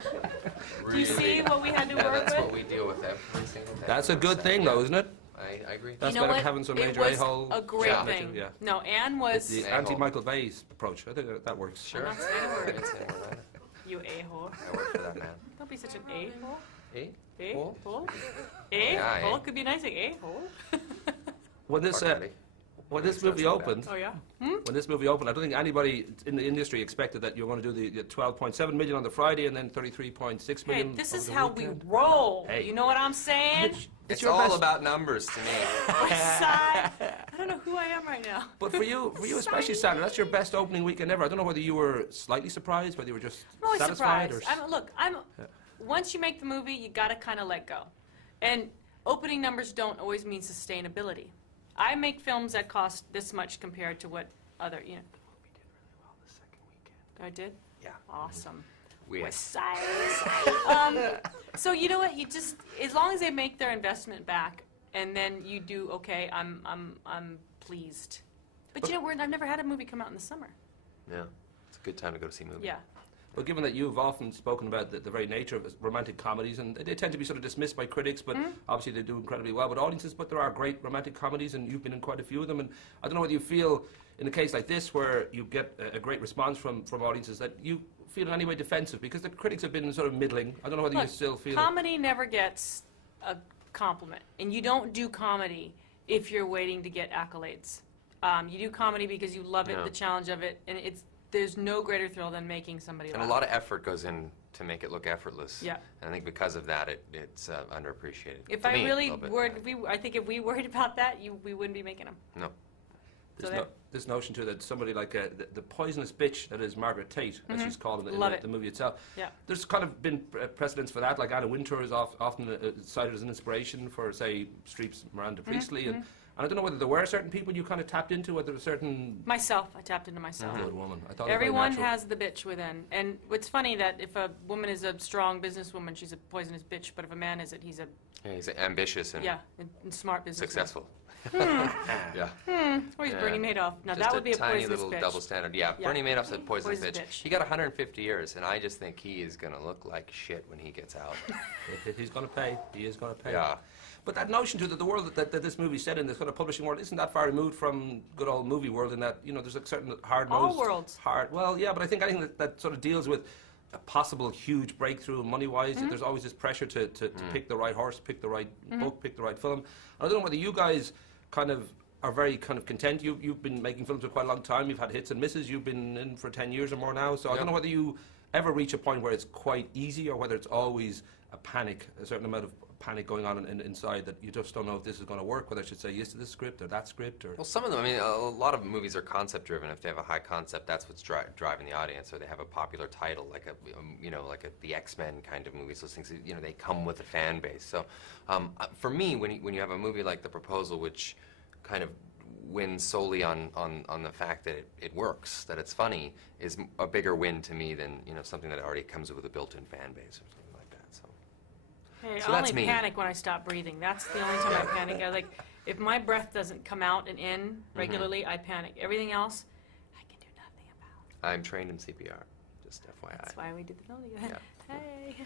Do you see what we had to work with? That's what we deal with every single day. That's a good thing, though, isn't it? I agree. That's better than having some major a-hole. It was a great thing. Yeah. No, Anne was... It's the anti-Michael Bay's approach. I think that works. Sure. I'm not saying a word. You a-hole. I work for that man. Don't be such an a-hole. A-hole? A-hole? A-hole could be nice, like a-hole. When this movie opened, oh yeah. When this movie opened, I don't think anybody in the industry expected that you were going to do the 12.7 million on the Friday and then 33.6 million. Hey, this is how we roll. Hey. You know what I'm saying? It's all about numbers to me. I don't know who I am right now. But for you especially, Sandra, that's your best opening weekend ever. I don't know whether you were slightly surprised, whether you were just satisfied. Once you make the movie, you got to kind of let go. And opening numbers don't always mean sustainability. I make films that cost this much compared to what other, you know. We did really well the second weekend. I did? Yeah. Awesome. We had so you know what? You just, as long as they make their investment back, and then you do okay, I'm pleased. But you know, I've never had a movie come out in the summer. Yeah, it's a good time to go to see movies. Yeah. Well, given that you've often spoken about the very nature of romantic comedies, and they tend to be sort of dismissed by critics, but obviously they do incredibly well with audiences, but there are great romantic comedies, and you've been in quite a few of them, and I don't know whether you feel, in a case like this, where you get a great response from audiences, that you feel in any way defensive, because the critics have been sort of middling. I don't know whether you still feel... Comedy never gets a compliment, and you don't do comedy if you're waiting to get accolades. You do comedy because you love it, the challenge of it, and there's no greater thrill than making somebody laugh. And a lot of effort goes in to make it look effortless. Yeah. And I think because of that, it's underappreciated. If I really worried, I think if we worried about that, we wouldn't be making them. No. This notion too that somebody like the poisonous bitch that is Margaret Tate, as she's called in the movie itself. Yeah. There's kind of been precedents for that. Like Anna Wintour is often cited as an inspiration for, say, Streep's Miranda Priestley, and I don't know whether there were certain people you kind of tapped into, whether there were certain... Myself. I tapped into myself. Good woman. I thought everyone has the bitch within. And what's funny that if a woman is a strong businesswoman, she's a poisonous bitch, but if a man is it, he's a... Yeah, he's ambitious and... Yeah, and smart businessman. Successful. Yeah. Or he's Bernie Madoff. Now that would be a poisonous bitch. Just a tiny little double standard. Yeah, Bernie Madoff's a poisonous bitch. He got 150 years, and I just think he is going to look like shit when he gets out. He's going to pay. He is going to pay. Yeah. But that notion, too, that the world that this movie set in, this kind of publishing world, isn't that far removed from good old movie world in that, you know, there's a certain hard-nosed... All worlds. Well, yeah, but I think anything that sort of deals with a possible huge breakthrough money-wise, there's always this pressure to pick the right horse, pick the right book, pick the right film. I don't know whether you guys kind of are very kind of content. You've been making films for quite a long time. You've had hits and misses. You've been in for 10 years or more now. So I don't know whether you ever reach a point where it's quite easy or whether it's always a certain amount of panic going on inside that you just don't know if this is going to work, whether I should say yes to this script or that script. Or well, some of them, I mean, a lot of movies are concept-driven. If they have a high concept, that's what's driving the audience, or they have a popular title, like the X-Men kind of movies. Those things, you know, they come with a fan base. So, for me, when you have a movie like The Proposal, which kind of wins solely on the fact that it works, that it's funny, is a bigger win to me than, you know, something that already comes with a built-in fan base or something like that. So. Hey, I only panic when I stop breathing. That's the only time I panic. If my breath doesn't come out and in regularly, I panic. Everything else, I can do nothing about. I'm trained in CPR, just FYI. That's why we did the film together. Yeah. Hey.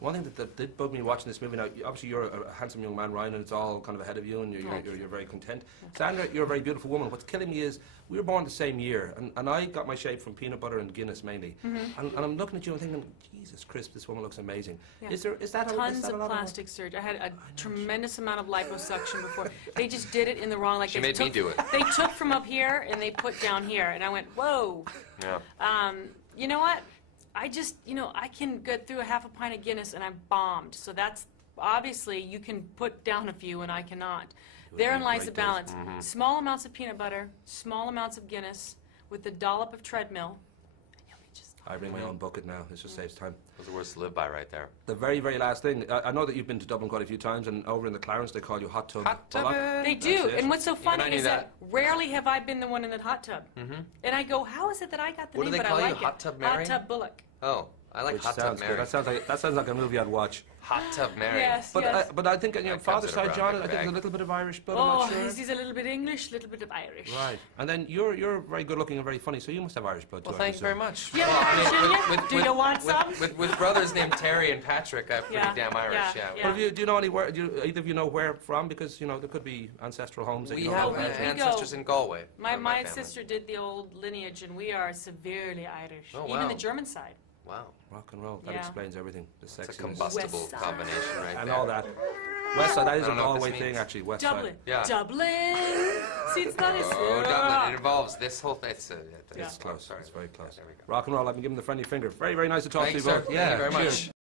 One thing that did bug me watching this movie, now, obviously you're a handsome young man, Ryan, and it's all kind of ahead of you, and you're very content. Sandra, you're a very beautiful woman. What's killing me is, we were born the same year, and I got my shape from peanut butter and Guinness mainly. And I'm looking at you and thinking, Jesus Christ, this woman looks amazing. Yeah. Is that tons of plastic surgery? I had a tremendous amount of liposuction before. They just did it in the wrong, like she made me do it. They took from up here and they put down here, and I went, whoa. Yeah. You know what? I just, you know, I can get through a half a pint of Guinness and I'm bombed. So that's, obviously, you can put down a few and I cannot. Therein lies the balance. Small amounts of peanut butter, small amounts of Guinness, with a dollop of treadmill. And you'll be just... I bring my own bucket now. It just saves time. Those are words to live by right there. The very, very last thing. I know that you've been to Dublin quite a few times, and over in the Clarence they call you Hot Tub Bullock. They do. And what's so funny is that rarely have I been the one in the hot tub. And I go, how is it that I got the name, but I like it? Hot Tub Mary? Hot Tub Bullock. Oh. I like which Hot Tub sounds Mary. good. That sounds like a movie I'd watch. Hot Tub Mary. Yes, But yes. but I think on your That comes father's in a side, John, brown I think bag. there's a little bit of Irish blood. Oh, I'm not sure. he's a little bit English, a little bit of Irish. Right, and then you're very good looking and very funny, so you must have Irish blood too. Well, I thank you very presume. much. Do you have Irish in you? Do you want some? With brothers named Terry and Patrick, I'm pretty Yeah, damn Irish. yeah, Yeah. yeah. But do you know anywhere? Either of you know where from? Because there could be ancestral homes. That We you have don't we ancestors go. in Galway. My for family. sister did the old lineage, and we are severely Irish. Oh, Even wow. the German side. Wow. Rock and roll. That Yeah. explains everything. The It's a sexiness combustible West side. combination right and there. all that. West side. That is I a don't know what Galway this thing, means. actually. West Dublin. side. Yeah. Dublin. See, it's not as... Oh, Dublin. It involves this whole thing. It's It's close. Sorry. It's very close. There we go. Rock and roll. Let me give him the friendly finger. Very, very nice to talk Thanks, to you sir. both. Thank you very cheers. much.